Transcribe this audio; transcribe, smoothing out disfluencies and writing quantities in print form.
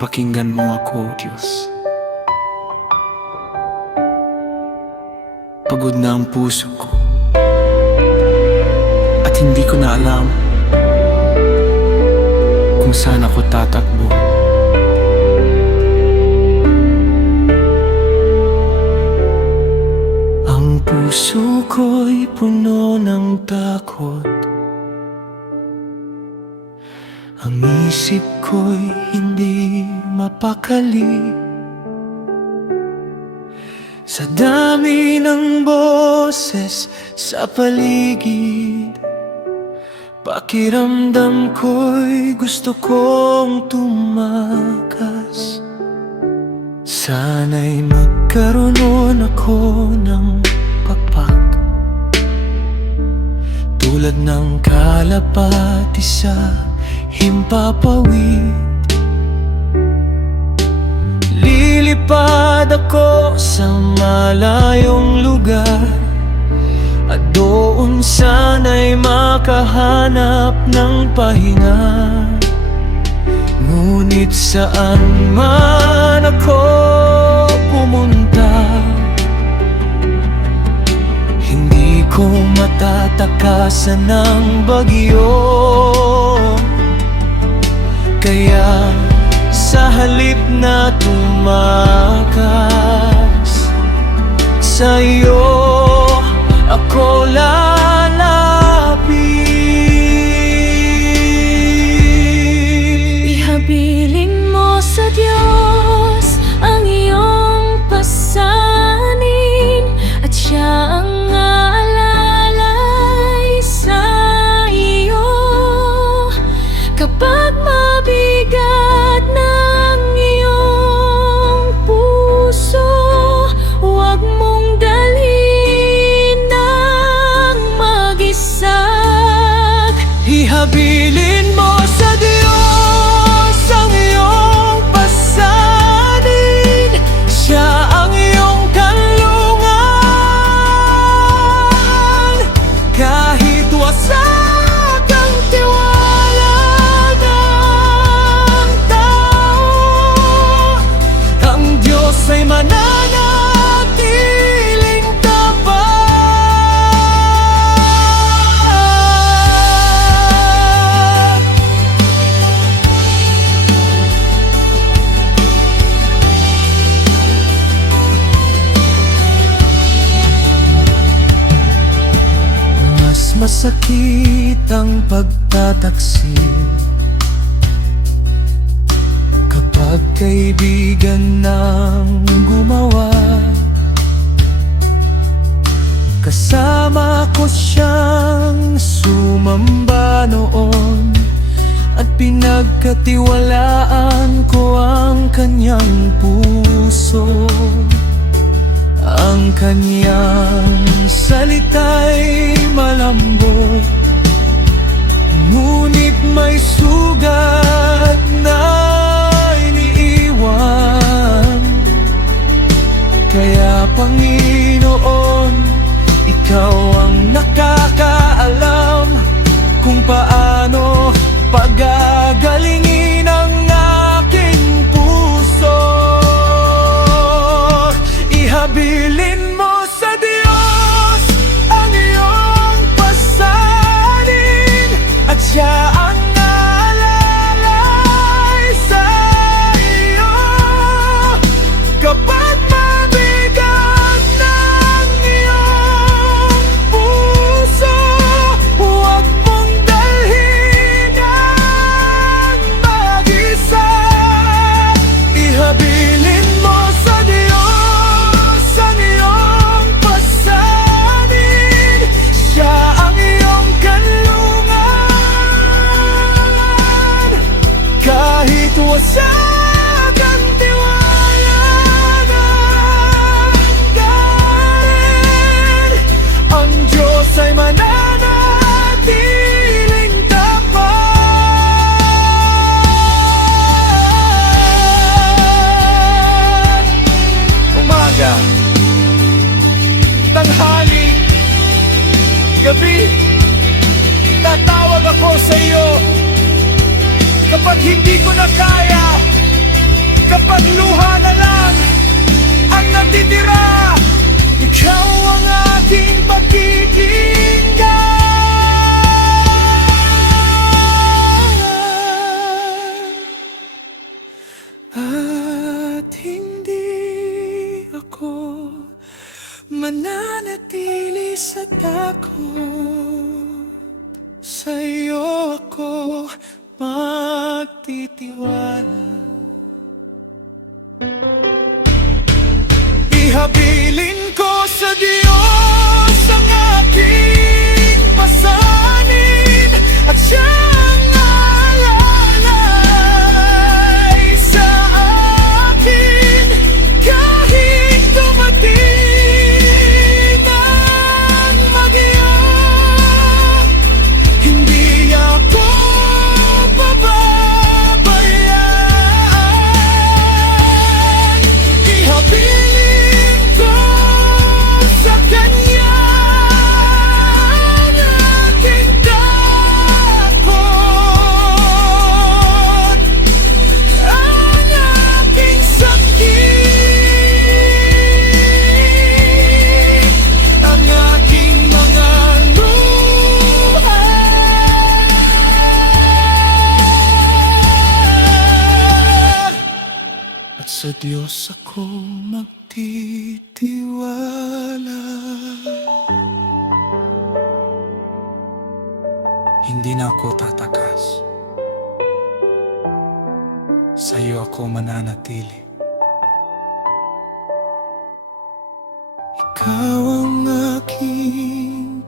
Pakinggan mo ako, Diyos. Pagod na ang puso ko at hindi ko na alam kung saan ako tatakbo. Ang puso ko'y puno ng takot, ang isip ko'y hindi mapakali. Sa dami ng boses sa paligid, pakiramdam ko'y gusto kong tumakas. Sana'y magkaroon ako ng pakpak, tulad ng kalapati sa himpapawid. Lilipad ako sa malayong lugar, at doon sana'y makahanap ng pahinga. Ngunit saan man ako pumunta, hindi ko matatakasan ng bagyo. Kaya sa halip na tumakas sa iyo, ako lalapit. Ihabilin mo sa Diyos ang iyong pasanin, at siya ang aalalay sa iyo. Kapag mabigat ng iyong puso, huwag mong dalhin ng mag-isa. Ihabilin mo sa Diyos ang iyong pasanin, siya ang iyong kanlungan. Kahit wasak ang tiwala ng tao, ang Diyos ay mananatiling tapat. Mas masakit ang pagtataksil kapag kaibigan nang gumawa. Kasama ko siyang sumamba noon, at pinagkatiwalaan ko ang kanyang puso. Ang kanyang salita'y malambot, ngunit may sugat na iniiwan. Kaya Panginoon, ikaw ang nakakaalam kung paano pagagalingin ang aking puso. Ihabilin mo sa Diyos ang iyong pasanin, at siya ang aalalay sa iyo. Kapag mabigat ng iyong puso, huwag mong dalhin ang mag-isa. Ihabilin mo sa Diyos ang iyong pasanin, siya ang iyong kanlungan. Kahit wasak ang tiwala ng galit, ang Diyos ay mananatiling tapat. Umaga, tanghali, gabi, tatawag ako sa iyo. Kapag hindi ko na kaya, kapag luha na lang ang natitira, ikaw ang aking pakikinggan. At hindi ako mananatili sa takot, sa'yo ako magtitiwala. Ihabilin ko sa Diyos ang aking pasanin at siyang alalay sa akin kahit dumating ang bagyo. Hindi ako pababayaan. Ihabilin ko sa Kanya ang aking takot, ang aking sakit, ang aking mga luha. At sa Diyos ako magtitiwala. Hindi na ako tatakas, sa iyo ako mananatili. Ikaw ang aking